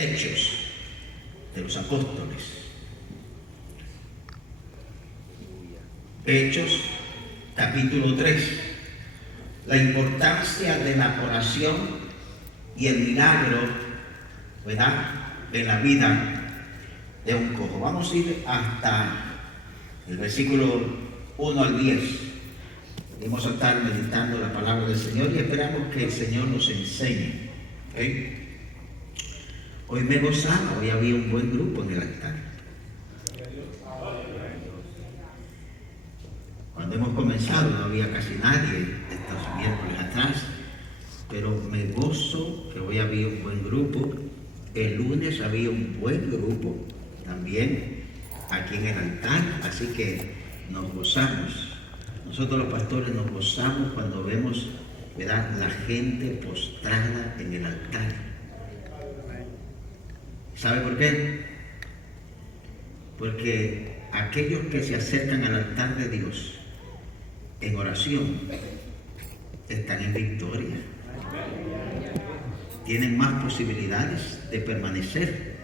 Hechos de los Apóstoles. Hechos, capítulo 3. La importancia de la oración y el milagro, ¿verdad?, en la vida de un cojo. Vamos a ir hasta el versículo 1 al 10. Vamos a estar meditando la palabra del Señor y esperamos que el Señor nos enseñe. ¿Okay? Hoy me gozaba, hoy había un buen grupo en el altar. Cuando hemos comenzado no había casi nadie estos miércoles atrás, pero me gozo que hoy había un buen grupo. El lunes había un buen grupo también aquí en el altar, así que nos gozamos. Nosotros los pastores nos gozamos cuando vemos, ¿verdad?, la gente postrada en el altar. ¿Sabe por qué? Porque aquellos que se acercan al altar de Dios en oración están en victoria. Tienen más posibilidades de permanecer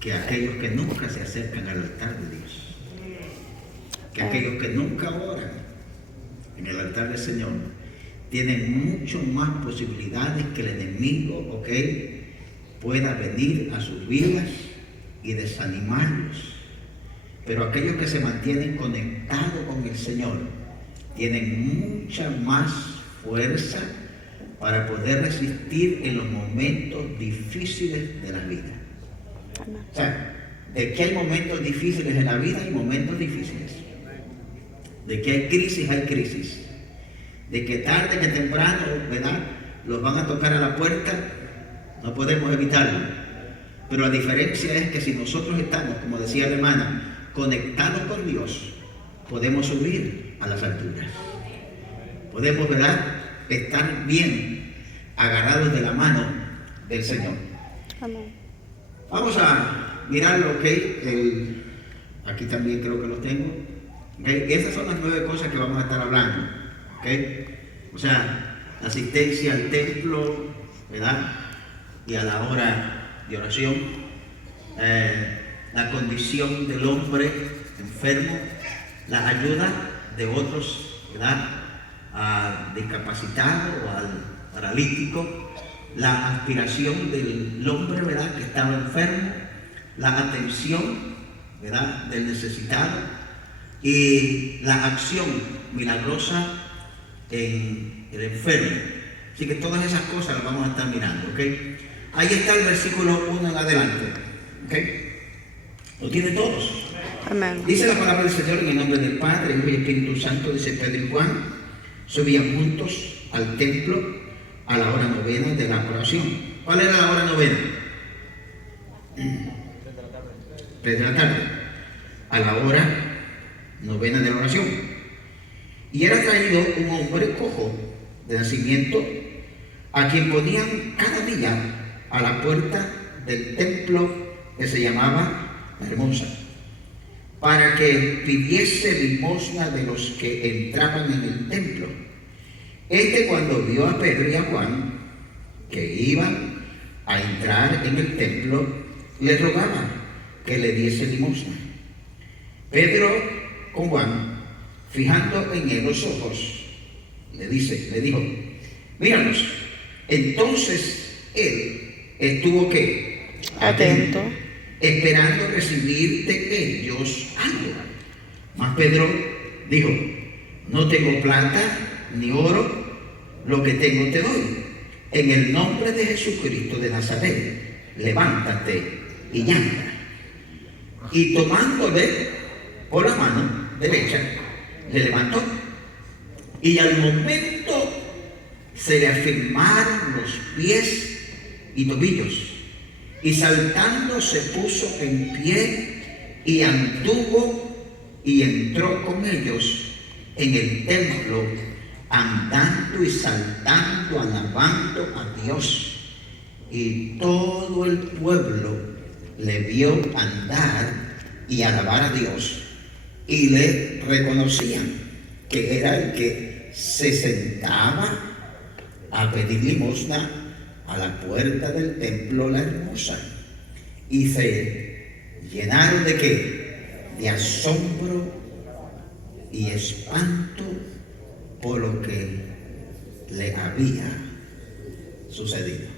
que aquellos que nunca se acercan al altar de Dios. Que aquellos que nunca oran en el altar del Señor tienen mucho más posibilidades que el enemigo, pueda venir a sus vidas y desanimarlos. Pero aquellos que se mantienen conectados con el Señor tienen mucha más fuerza para poder resistir en los momentos difíciles de la vida. O sea, de que hay momentos difíciles en la vida, hay momentos difíciles. De que hay crisis. De que tarde que temprano, ¿verdad?, los van a tocar a la puerta. No podemos evitarlo. Pero la diferencia es que si nosotros estamos, como decía la hermana, conectados con Dios, podemos subir a las alturas. Podemos, ¿verdad?, estar bien agarrados de la mano del Señor. Amén. Vamos a mirarlo, aquí también creo que lo tengo. Esas son las 9 cosas que vamos a estar hablando. O sea, la asistencia al templo, ¿verdad?, y a la hora de oración, la condición del hombre enfermo, la ayuda de otros, ¿verdad?, al discapacitado o al paralítico, la aspiración del hombre, ¿verdad?, que estaba enfermo, la atención, ¿verdad?, del necesitado y la acción milagrosa en el enfermo. Así que todas esas cosas las vamos a estar mirando, Ahí está el versículo 1 en adelante, ¿Lo tienen todos? Amén. Dice la palabra del Señor en el nombre del Padre, Hijo y Espíritu Santo. Dice Pedro y Juan subían juntos al templo a la hora novena de la oración. ¿Cuál era la hora novena? 3 de la tarde. A la hora novena de la oración. Y era traído un hombre cojo de nacimiento, a quien ponían cada día a la puerta del templo que se llamaba La Hermosa, para que pidiese limosna de los que entraban en el templo. Cuando vio a Pedro y a Juan que iban a entrar en el templo, le rogaba que le diese limosna. Pedro con Juan, fijando en él los ojos, le dijo: míranos. Entonces él estuvo atento, esperando recibir de ellos algo. Mas Pedro dijo: no tengo plata ni oro, lo que tengo te doy. En el nombre de Jesucristo de Nazaret, levántate y anda. Y tomándole por la mano derecha, le levantó. Y al momento se le afirmaron los pies y tobillos, y saltando se puso en pie y anduvo y entró con ellos en el templo, andando y saltando, alabando a Dios. Y todo el pueblo le vio andar y alabar a Dios, y le reconocían que era el que se sentaba a pedir limosna a la puerta del templo La Hermosa y se llenaron ¿de qué? De asombro y espanto por lo que le había sucedido.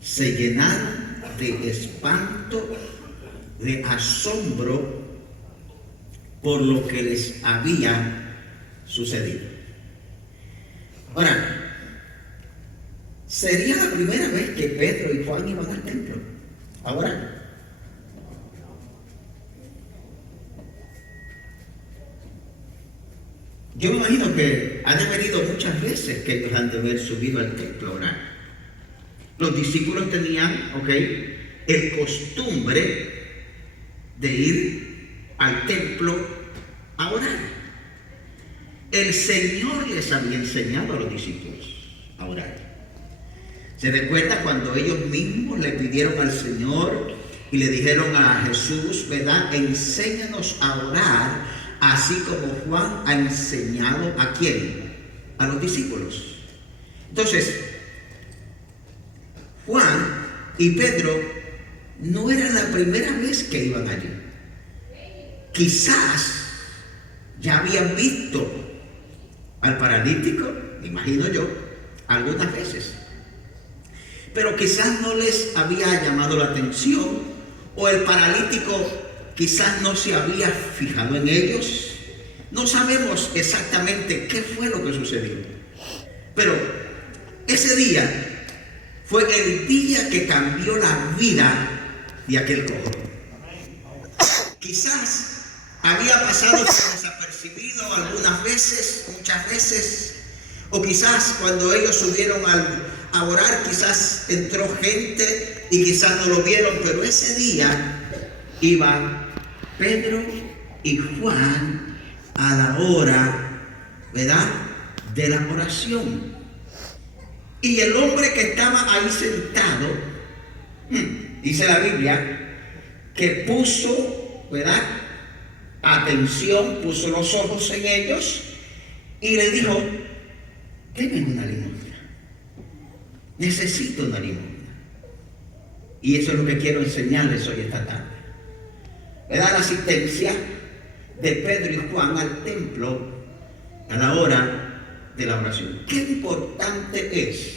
Se llenaron de espanto, de asombro por lo que les había sucedido. Ahora, sería la primera vez que Pedro y Juan iban al templo. Ahora, yo me imagino que han venido muchas veces que ellos han de haber subido al templo a orar. Los discípulos tenían, el costumbre de ir al templo a orar. El Señor les había enseñado a los discípulos a orar. Se recuerda cuando ellos mismos le pidieron al Señor y le dijeron a Jesús, ¿verdad? Enséñanos a orar, así como Juan ha enseñado ¿a quién? A los discípulos. Entonces, Juan y Pedro no era la primera vez que iban allí. Quizás ya habían visto al paralítico, me imagino yo, algunas veces. Pero quizás no les había llamado la atención, o el paralítico quizás no se había fijado en ellos. No sabemos exactamente qué fue lo que sucedió. Pero ese día fue el día que cambió la vida de aquel cojo. Quizás había pasado desapercibido algunas veces, muchas veces, o quizás cuando ellos subieron a orar, quizás entró gente y quizás no lo vieron, pero ese día iban Pedro y Juan a la hora, ¿verdad?, de la oración. Y el hombre que estaba ahí sentado, dice la Biblia, que puso, ¿verdad?, atención, puso los ojos en ellos y le dijo, denme una limosna, necesito una limosna. Y eso es lo que quiero enseñarles hoy esta tarde, ¿verdad? La asistencia de Pedro y Juan al templo a la hora de la oración. Qué importante es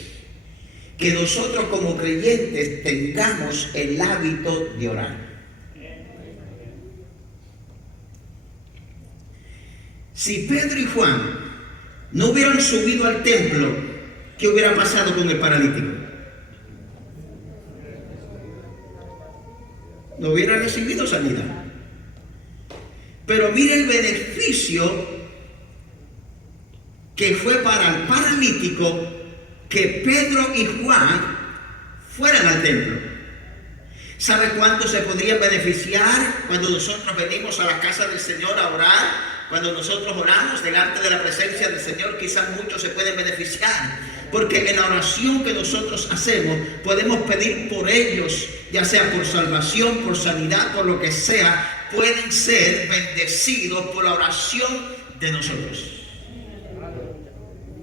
que nosotros como creyentes tengamos el hábito de orar. Si Pedro y Juan no hubieran subido al templo, ¿qué hubiera pasado con el paralítico? No hubiera recibido sanidad. Pero mire el beneficio que fue para el paralítico que Pedro y Juan fueran al templo. ¿Sabe cuánto se podría beneficiar cuando nosotros venimos a la casa del Señor a orar? Cuando nosotros oramos delante de la presencia del Señor, quizás muchos se pueden beneficiar, porque en la oración que nosotros hacemos podemos pedir por ellos, ya sea por salvación, por sanidad, por lo que sea, pueden ser bendecidos por la oración de nosotros.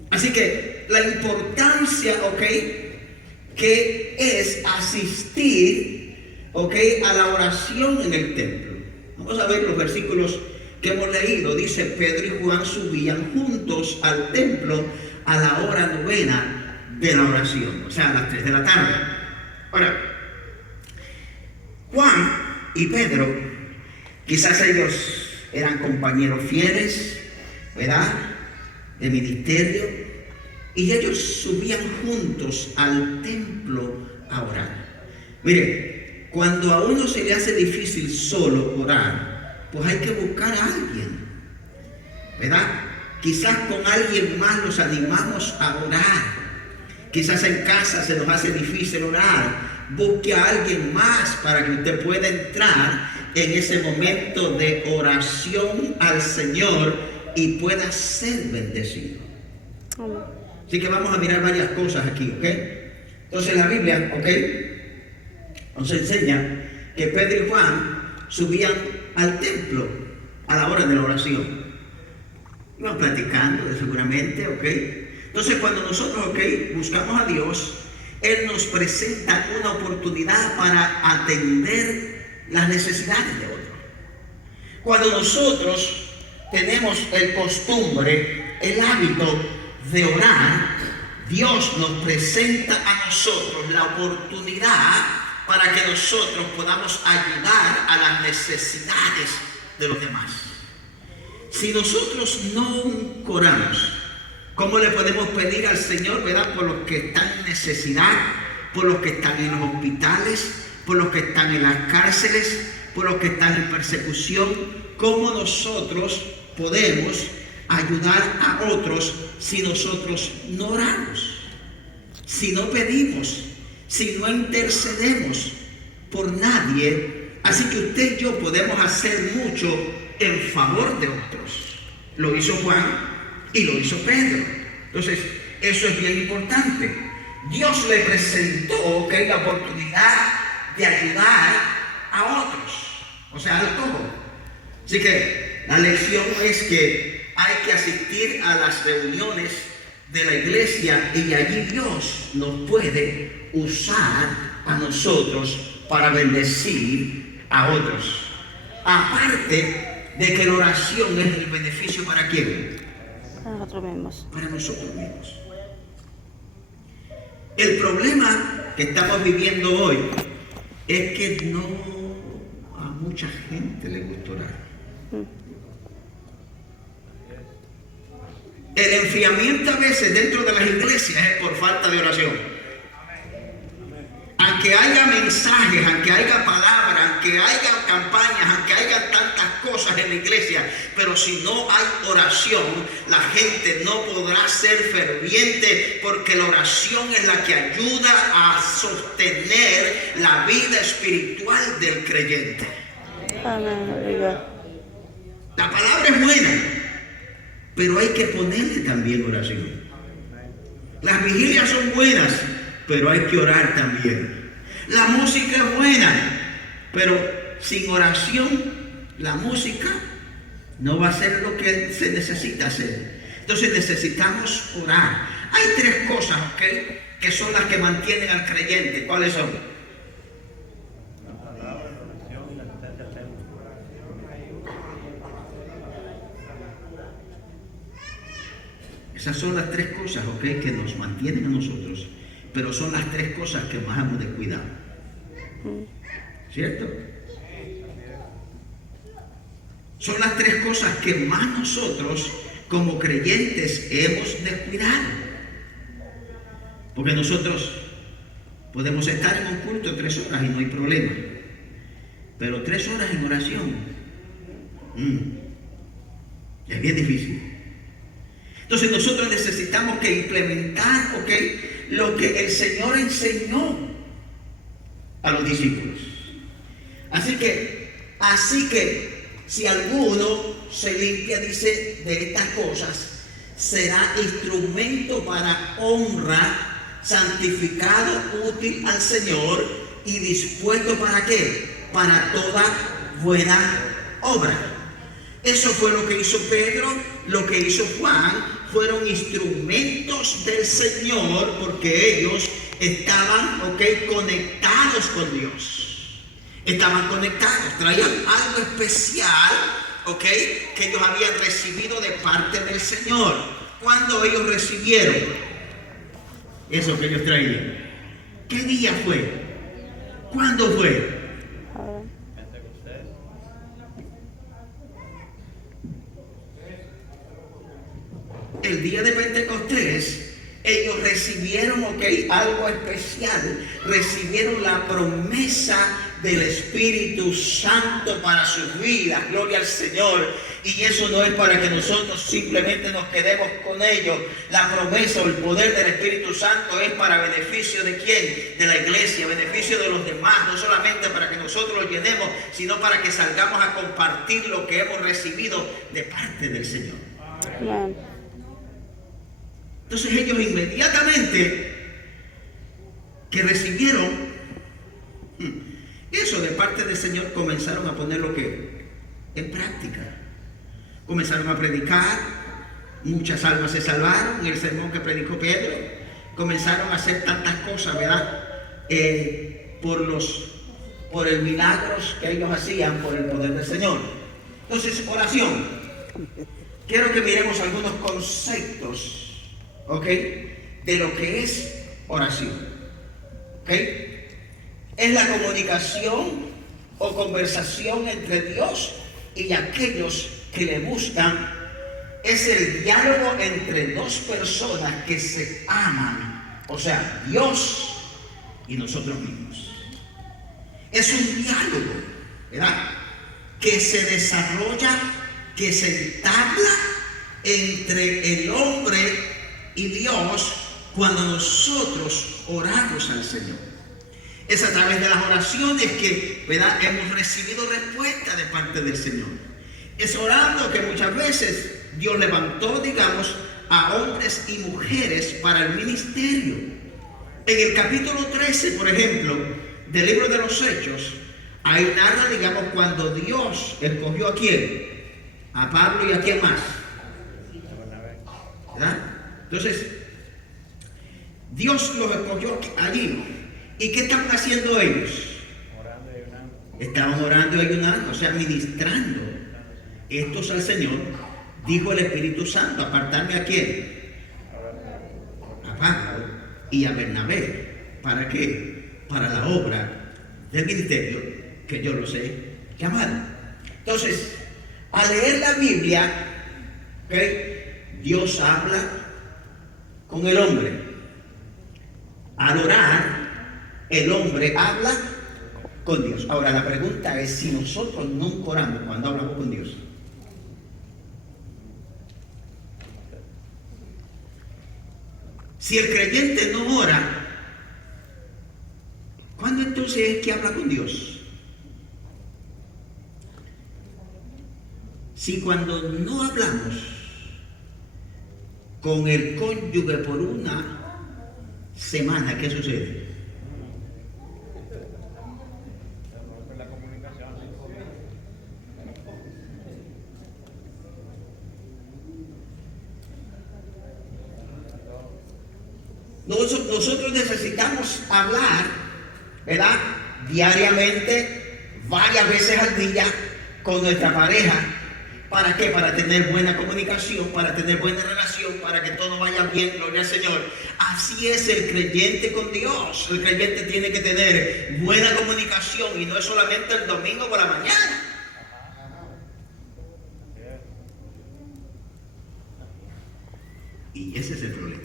Así que la importancia, que es asistir, a la oración en el templo. Vamos a ver los versículos que hemos leído. Dice, Pedro y Juan subían juntos al templo a la hora novena de la oración, o sea, a las 3 de la tarde. Ahora, Juan y Pedro, quizás ellos eran compañeros fieles, ¿verdad?, de ministerio, y ellos subían juntos al templo a orar. Mire, cuando a uno se le hace difícil solo orar, pues hay que buscar a alguien, ¿verdad? Quizás con alguien más nos animamos a orar. Quizás en casa se nos hace difícil orar. Busque a alguien más para que usted pueda entrar en ese momento de oración al Señor y pueda ser bendecido. Así que vamos a mirar varias cosas aquí, Entonces la Biblia, nos enseña que Pedro y Juan subían al templo a la hora de la oración. Iban platicando seguramente, Entonces cuando nosotros, buscamos a Dios Él nos presenta una oportunidad para atender las necesidades de otros. Cuando nosotros tenemos el costumbre, el hábito de orar, Dios nos presenta a nosotros la oportunidad para que nosotros podamos ayudar a las necesidades de los demás. Si nosotros no oramos, ¿cómo le podemos pedir al Señor, verdad, por los que están en necesidad, por los que están en los hospitales, por los que están en las cárceles, por los que están en persecución? ¿Cómo nosotros podemos ayudar a otros si nosotros no oramos, si no pedimos, si no intercedemos por nadie? Así que usted y yo podemos hacer mucho en favor de otros. Lo hizo Juan y lo hizo Pedro. Entonces, eso es bien importante. Dios le presentó la oportunidad de ayudar a otros, o sea, a todos. Así que la lección es que hay que asistir a las reuniones de la iglesia y allí Dios nos puede usar a nosotros para bendecir a otros. Aparte de que la oración es el beneficio ¿para quién? Para nosotros mismos. Para nosotros mismos. El problema que estamos viviendo hoy es que no a mucha gente le gusta orar. El enfriamiento a veces dentro de las iglesias es por falta de oración. Aunque haya mensajes, aunque haya palabras, aunque haya campañas, aunque haya tantas cosas en la iglesia, pero si no hay oración, la gente no podrá ser ferviente, porque la oración es la que ayuda a sostener la vida espiritual del creyente. Amén. La palabra es buena, pero hay que ponerle también oración. Las vigilias son buenas, pero hay que orar también. La música es buena, pero sin oración la música no va a ser lo que se necesita hacer. Entonces necesitamos orar. Hay tres cosas, que son las que mantienen al creyente. ¿Cuáles son? Esas son las tres cosas, que nos mantienen a nosotros, pero son las tres cosas que más hemos de cuidar. ¿Cierto? Son las tres cosas que más nosotros como creyentes hemos descuidado. Porque nosotros podemos estar en un culto 3 horas y no hay problema, pero 3 horas en oración es bien difícil. Entonces nosotros necesitamos que implementar, lo que el Señor enseñó a los discípulos. Así que si alguno se limpia, dice, de estas cosas, será instrumento para honra, santificado, útil al Señor y dispuesto ¿para qué? Para toda buena obra. Eso fue lo que hizo Pedro, lo que hizo Juan. Fueron instrumentos del Señor porque ellos estaban, conectados con Dios. Estaban conectados, traían algo especial, que ellos habían recibido de parte del Señor. ¿Cuándo ellos recibieron eso que ellos traían? ¿Qué día fue? ¿Cuándo fue? El día de Pentecostés, ellos recibieron, algo especial. Recibieron la promesa del Espíritu Santo para sus vidas. Gloria al Señor. Y eso no es para que nosotros simplemente nos quedemos con ellos. La promesa o el poder del Espíritu Santo es para beneficio ¿de quién? De la iglesia, beneficio de los demás. No solamente para que nosotros lo llenemos, sino para que salgamos a compartir lo que hemos recibido de parte del Señor. Amén. Entonces ellos inmediatamente que recibieron eso de parte del Señor, comenzaron a ponerlo en práctica. Comenzaron a predicar, muchas almas se salvaron en el sermón que predicó Pedro. comenzaron a hacer tantas cosas, ¿verdad? Por el milagros que ellos hacían, por el poder del Señor. Entonces, oración. Quiero que miremos algunos conceptos, ¿ok?, de lo que es oración, ¿ok? Es la comunicación o conversación entre Dios y aquellos que le buscan. Es el diálogo entre dos personas que se aman, o sea, Dios y nosotros mismos. Es un diálogo, ¿verdad?, que se desarrolla, que se entabla entre el hombre y Dios cuando nosotros oramos al Señor. Es a través de las oraciones que, ¿verdad?, hemos recibido respuesta de parte del Señor. Es orando que muchas veces Dios levantó, digamos, a hombres y mujeres para el ministerio. En el capítulo 13, por ejemplo, del libro de los Hechos, ahí narra, digamos, cuando Dios escogió ¿a quién? A Pablo y ¿a quién más? ¿Verdad? Entonces, Dios los escogió allí. ¿Y qué estaban haciendo ellos? Estaban orando y ayunando, o sea, ministrando estos al Señor. Dijo el Espíritu Santo: apartarme ¿a quién? A Pablo y a Bernabé. ¿Para qué? Para la obra del ministerio que yo los he llamado. Entonces, al leer la Biblia, ¿okay?, Dios habla con el hombre. Al orar, el hombre habla con Dios. Ahora, la pregunta es si nosotros nunca oramos cuando hablamos con Dios. Si el creyente no ora, ¿cuándo entonces es que habla con Dios? Si cuando no hablamos con el cónyuge por una semana, ¿qué sucede? Nosotros necesitamos hablar, ¿verdad?, diariamente, varias veces al día, con nuestra pareja. ¿Para qué? Para tener buena comunicación, para tener buena relación, para que todo vaya bien, gloria al Señor. Así es el creyente con Dios. El creyente tiene que tener buena comunicación, y no es solamente el domingo por la mañana. Y ese es el problema.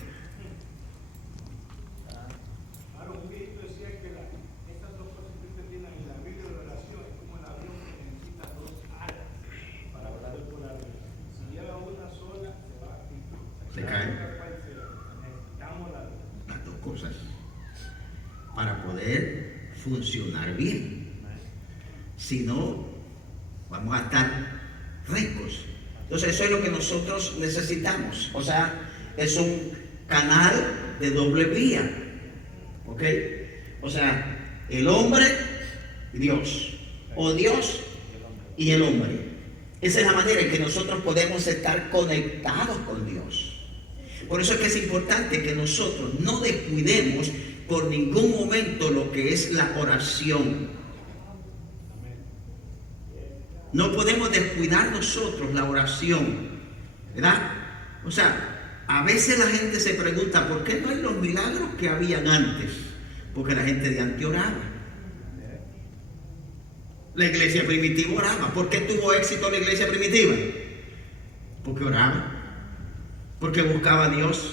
Se caen las dos cosas para poder funcionar bien. Si no, vamos a estar ricos. Entonces, eso es lo que nosotros necesitamos. O sea, es un canal de doble vía, ¿ok? O sea, el hombre y Dios, o Dios y el hombre. Esa es la manera en que nosotros podemos estar conectados con Dios. Por eso es que es importante que nosotros no descuidemos por ningún momento lo que es la oración. No podemos descuidar nosotros la oración, ¿verdad? O sea, a veces la gente se pregunta, ¿por qué no hay los milagros que habían antes? Porque la gente de antes oraba. La iglesia primitiva oraba. ¿Por qué tuvo éxito la iglesia primitiva? Porque oraba. Porque buscaba a Dios,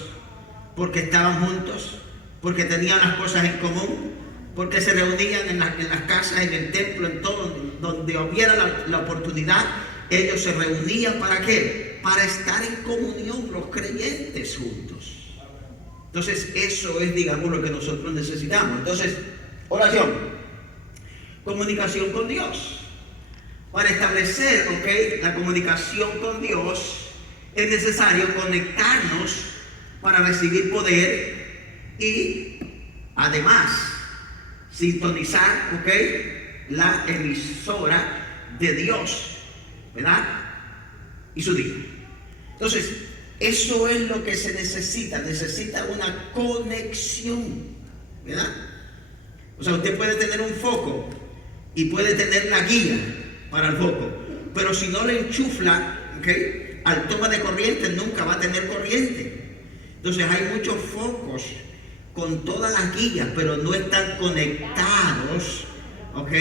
porque estaban juntos, porque tenían las cosas en común, porque se reunían en las casas, en el templo, en todo, donde hubiera la oportunidad, ellos se reunían. ¿Para qué? Para estar en comunión los creyentes juntos. Entonces, eso es, digamos, lo que nosotros necesitamos. Entonces, oración, comunicación con Dios. Para establecer, ¿ok?, la comunicación con Dios, es necesario conectarnos para recibir poder y además sintonizar, ¿ok?, la emisora de Dios, ¿verdad?, y su día. Entonces, Eso es lo que se necesita. Necesita una conexión, ¿verdad? O sea, usted puede tener un foco y puede tener la guía para el foco, pero si no le enchufla, ¿okay?, al toma de corriente, nunca va a tener corriente. Entonces hay muchos focos con todas las guías, pero no están conectados, ¿ok?,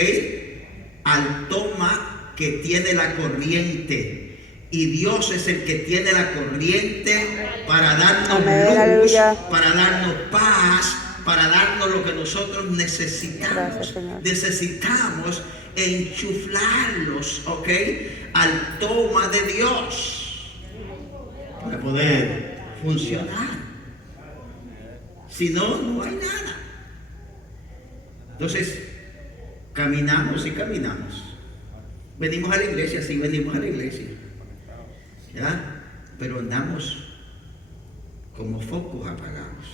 al toma que tiene la corriente. Y Dios es el que tiene la corriente para darnos Amén, luz, aleluya. para darnos paz, para darnos lo que nosotros necesitamos. Gracias, Señor. Necesitamos enchuflarlos, ¿ok?, al toma de Dios para poder funcionar. Si no, no hay nada. Entonces, caminamos y caminamos. Venimos a la iglesia, sí, venimos a la iglesia, ¿ya? Pero andamos como focos apagados.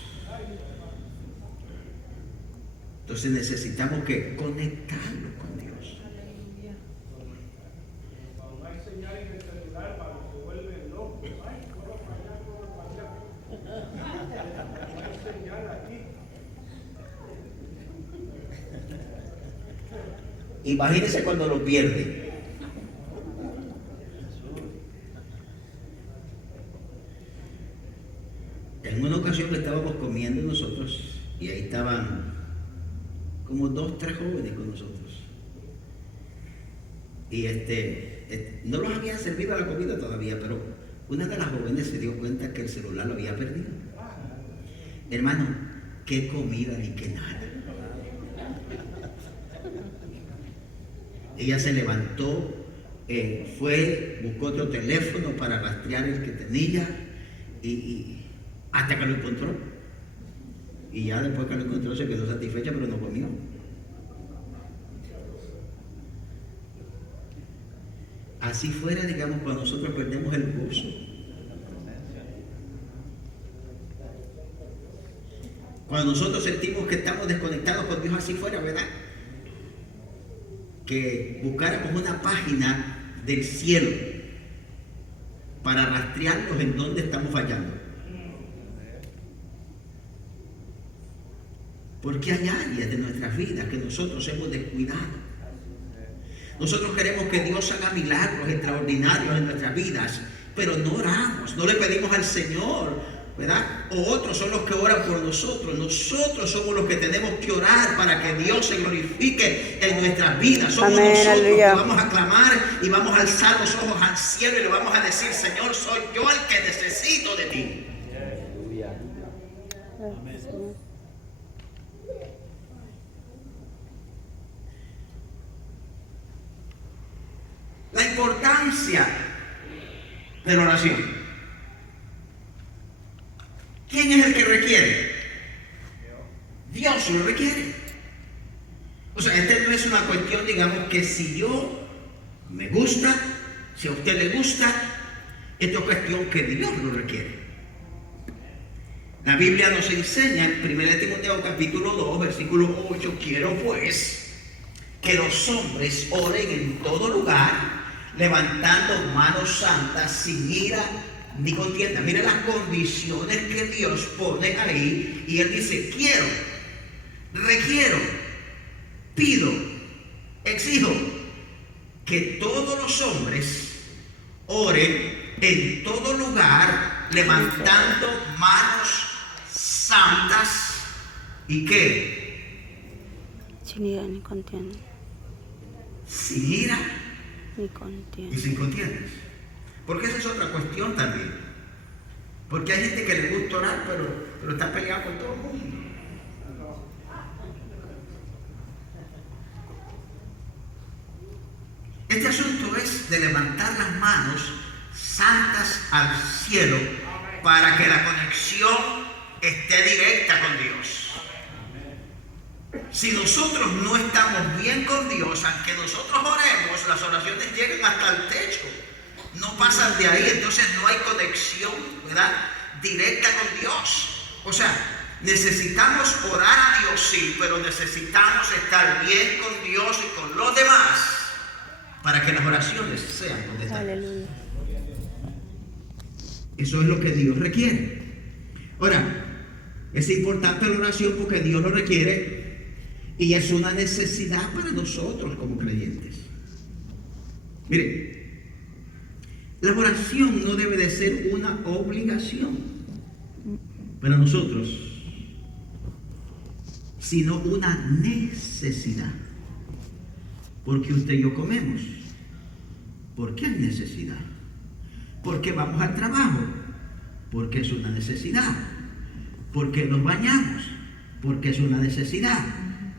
Entonces necesitamos que conectarnos con Dios. Imagínense cuando lo pierde. En una ocasión estábamos comiendo nosotros y ahí estaban como 2, 3 jóvenes con nosotros. Y no los habían servido a la comida todavía, pero una de las jóvenes se dio cuenta que el celular lo había perdido. Hermano, qué comida ni qué nada. Ella se levantó, fue, buscó otro teléfono para rastrear el que tenía y hasta que lo encontró. Y ya después que lo encontró se quedó satisfecha, pero no comió. Así fuera, digamos, cuando nosotros perdemos el gozo. Cuando nosotros sentimos que estamos desconectados con Dios, así fuera, ¿verdad? Que buscáramos una página del cielo para rastrearnos en dónde estamos fallando. Porque hay áreas de nuestras vidas que nosotros hemos descuidado. Nosotros queremos que Dios haga milagros extraordinarios en nuestras vidas, pero no oramos, no le pedimos al Señor, ¿verdad? O otros son los que oran por nosotros. Nosotros somos los que tenemos que orar para que Dios se glorifique en nuestras vidas. Somos Amén, nosotros aleluya. que vamos a clamar y vamos a alzar los ojos al cielo y le vamos a decir: Señor, soy yo el que necesito de ti. Gracias, Señor. La importancia de la oración. ¿Quién es el que requiere? Dios lo requiere. O sea, esta no es una cuestión, digamos, que si yo me gusta, si a usted le gusta, esta es cuestión que Dios lo requiere. La Biblia nos enseña en 1 Timoteo capítulo 2, versículo 8: quiero pues que los hombres oren en todo lugar, levantando manos santas, sin ira ni contienda. Mira las condiciones que Dios pone ahí, y Él dice: quiero, requiero, pido, exijo que todos los hombres oren en todo lugar, levantando manos santas. ¿Y qué? Sin ira ni contienda. Sin ira Ni y contienda. sin contiendas. Porque esa es otra cuestión también. Porque hay gente que le gusta orar, pero está peleado con todo el mundo. Este asunto es de levantar las manos santas al cielo para que la conexión esté directa con Dios. Si nosotros no estamos bien con Dios, aunque nosotros oremos, las oraciones llegan hasta el techo, no pasan de ahí, entonces no hay conexión, ¿verdad?, directa con Dios. O sea, necesitamos orar a Dios, sí, pero necesitamos estar bien con Dios y con los demás para que las oraciones sean contestadas. Aleluya. Eso es lo que Dios requiere. Ahora, es importante la oración porque Dios lo requiere y es una necesidad para nosotros como creyentes. Mire, la oración no debe de ser una obligación para nosotros, sino una necesidad. Porque usted y yo comemos. ¿Por qué hay necesidad? Porque vamos al trabajo. Porque es una necesidad. Porque nos bañamos. Porque es una necesidad.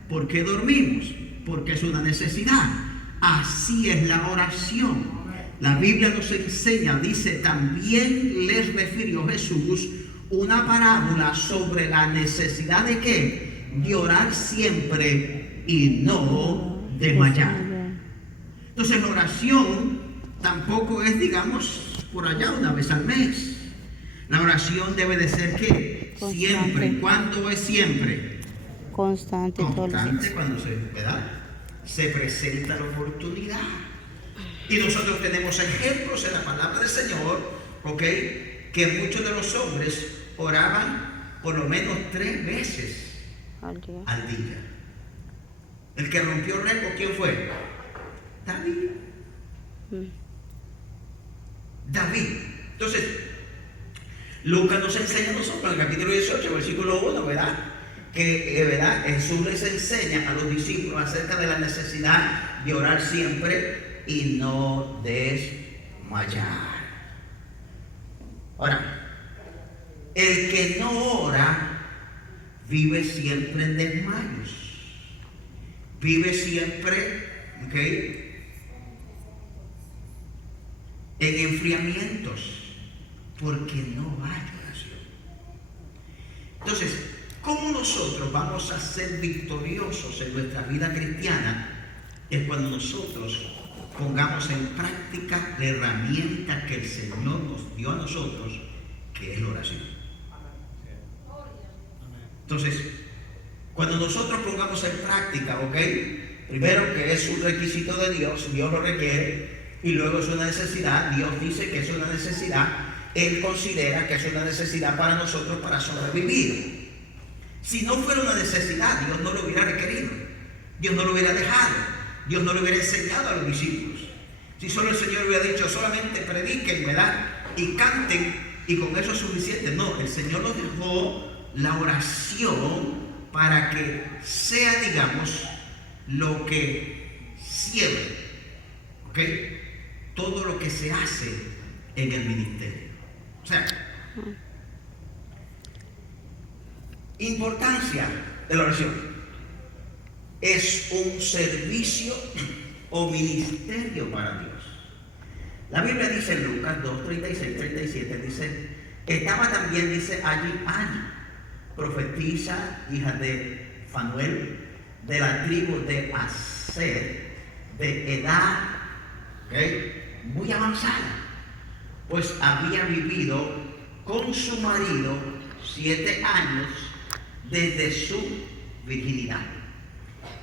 Porque dormimos. Porque es una necesidad. Así es la oración. La Biblia nos enseña, dice, también les refirió Jesús una parábola sobre la necesidad de ¿qué? De orar siempre y no desmayar. Entonces la oración tampoco es, digamos, por allá una vez al mes. La oración debe de ser ¿qué? Siempre. ¿Cuándo es siempre? Constante, Constante cuando se presenta la oportunidad. Y nosotros tenemos ejemplos en la palabra del Señor, ¿ok? Que muchos de los hombres oraban por lo menos 3 veces al día. El que rompió el récord, ¿quién fue? David. Entonces, Lucas nos enseña a nosotros en el capítulo 18, versículo 1, ¿verdad? Que ¿verdad? Jesús les enseña a los discípulos acerca de la necesidad de orar siempre y no desmayar. Ahora, el que no ora vive siempre en desmayos, vive siempre, ¿ok?, en enfriamientos, porque no hay oración. Entonces, ¿cómo nosotros vamos a ser victoriosos en nuestra vida cristiana? Es cuando nosotros pongamos en práctica la herramienta que el Señor nos dio a nosotros, que es la oración. Entonces, cuando nosotros pongamos en práctica, ¿ok? Primero que es un requisito de Dios, Dios lo requiere, y luego es una necesidad, Dios dice que es una necesidad, Él considera que es una necesidad para nosotros para sobrevivir. Si no fuera una necesidad, Dios no lo hubiera requerido, Dios no lo hubiera dejado, Dios no lo hubiera enseñado a los discípulos. Si solo el Señor hubiera dicho, solamente prediquen, ¿verdad?, y canten, y con eso es suficiente. No, el Señor nos dejó la oración para que sea, digamos, lo que siempre, ¿ok?, todo lo que se hace en el ministerio. O sea, importancia de la oración. Es un servicio o ministerio para Dios. La Biblia dice en Lucas 2, 36, 37, dice, estaba también, dice, allí Ana, profetisa, hija de Fanuel, de la tribu de Aser, de edad, ¿okay?, muy avanzada, pues había vivido con su marido 7 años desde su virginidad,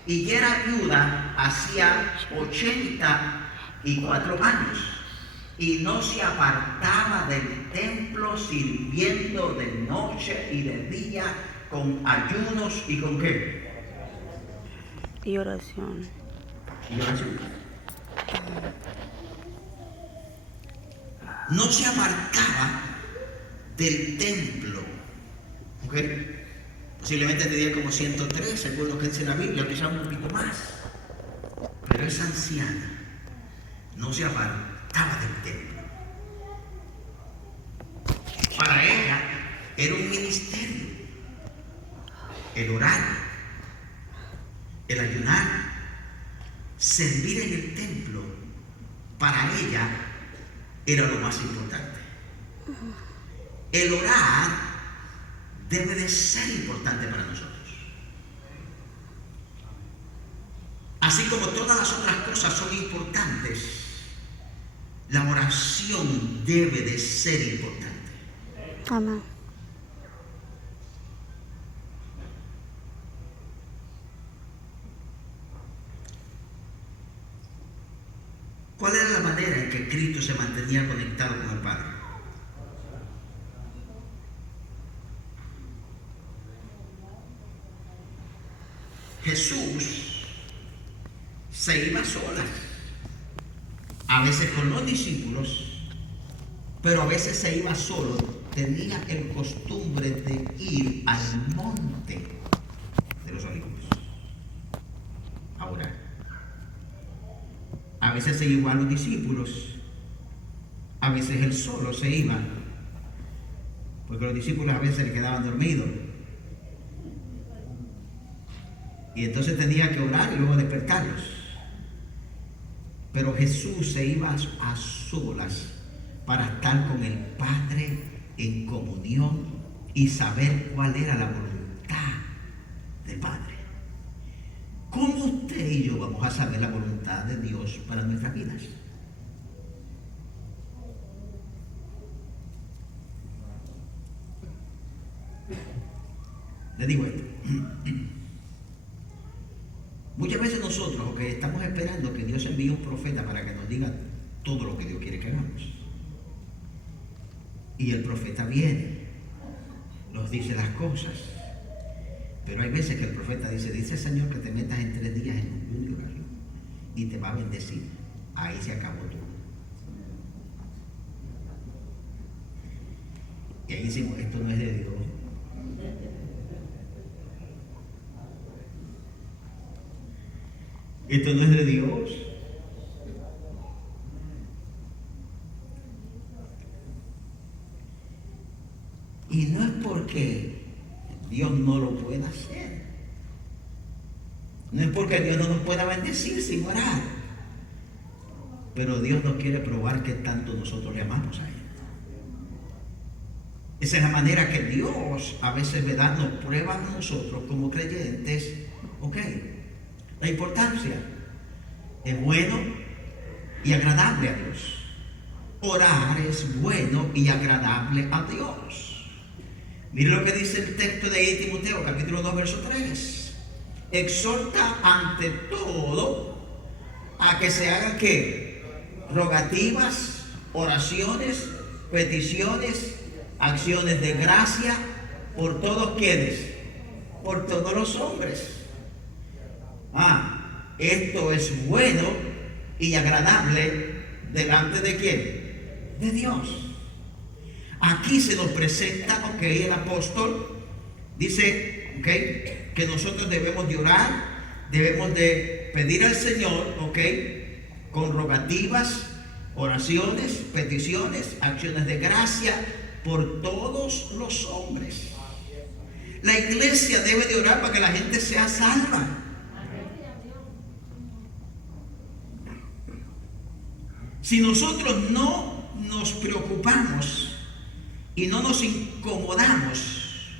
y ya era viuda hacía 84 años, y no se apartaba del templo, sirviendo de noche y de día con ayunos y con ¿qué? Y oración. Y oración. No se apartaba del templo, ¿ok? Posiblemente tenía como 103, según lo que dice la Biblia, quizás un poquito más. Pero esa anciana no se apartaba del templo. Para ella era un ministerio. El orar, el ayunar, servir en el templo, para ella era lo más importante. El orar debe de ser importante para nosotros. Así como todas las otras cosas son importantes, la oración debe de ser importante. Amén. ¿Cuál era la manera en que Cristo se mantenía conectado con el Padre? se iba sola, a veces con los discípulos, pero a veces se iba solo. Tenía el costumbre de ir al monte de los Olivos a orar. A veces se iba a los discípulos, a veces él solo se iba, porque los discípulos a veces se le quedaban dormidos. Y entonces tenía que orar y luego despertarlos. Pero Jesús se iba a solas para estar con el Padre en comunión y saber cuál era la voluntad del Padre. ¿Cómo usted y yo vamos a saber la voluntad de Dios para nuestras vidas? Le digo esto. Muchas veces nosotros estamos esperando que Dios envíe un profeta para que nos diga todo lo que Dios quiere que hagamos. Y el profeta viene, nos dice las cosas. Pero hay veces que el profeta dice el Señor que te metas en 3 días en un ayuno y oración y te va a bendecir. Ahí se acabó todo. Y ahí decimos, esto no es de Dios. Esto no es de Dios. Y no es porque Dios no lo pueda hacer. No es porque Dios no nos pueda bendecir sin orar. Pero Dios nos quiere probar que tanto nosotros le amamos a Él. Esa es la manera que Dios a veces, ¿verdad?, nos prueba a nosotros como creyentes. La importancia es bueno y agradable a Dios. Orar es bueno y agradable a Dios. Mire lo que dice el texto de Timoteo, capítulo 2, verso 3. Exhorta ante todo a que se hagan ¿qué? Rogativas, oraciones, peticiones, acciones de gracia por todos quienes, por todos los hombres. Esto es bueno y agradable delante de ¿quién? De Dios. Aquí se nos presenta, el apóstol dice, que nosotros debemos de orar, debemos de pedir al Señor, con rogativas, oraciones, peticiones, acciones de gracia por todos los hombres. La iglesia debe de orar para que la gente sea salva. Si nosotros no nos preocupamos y no nos incomodamos,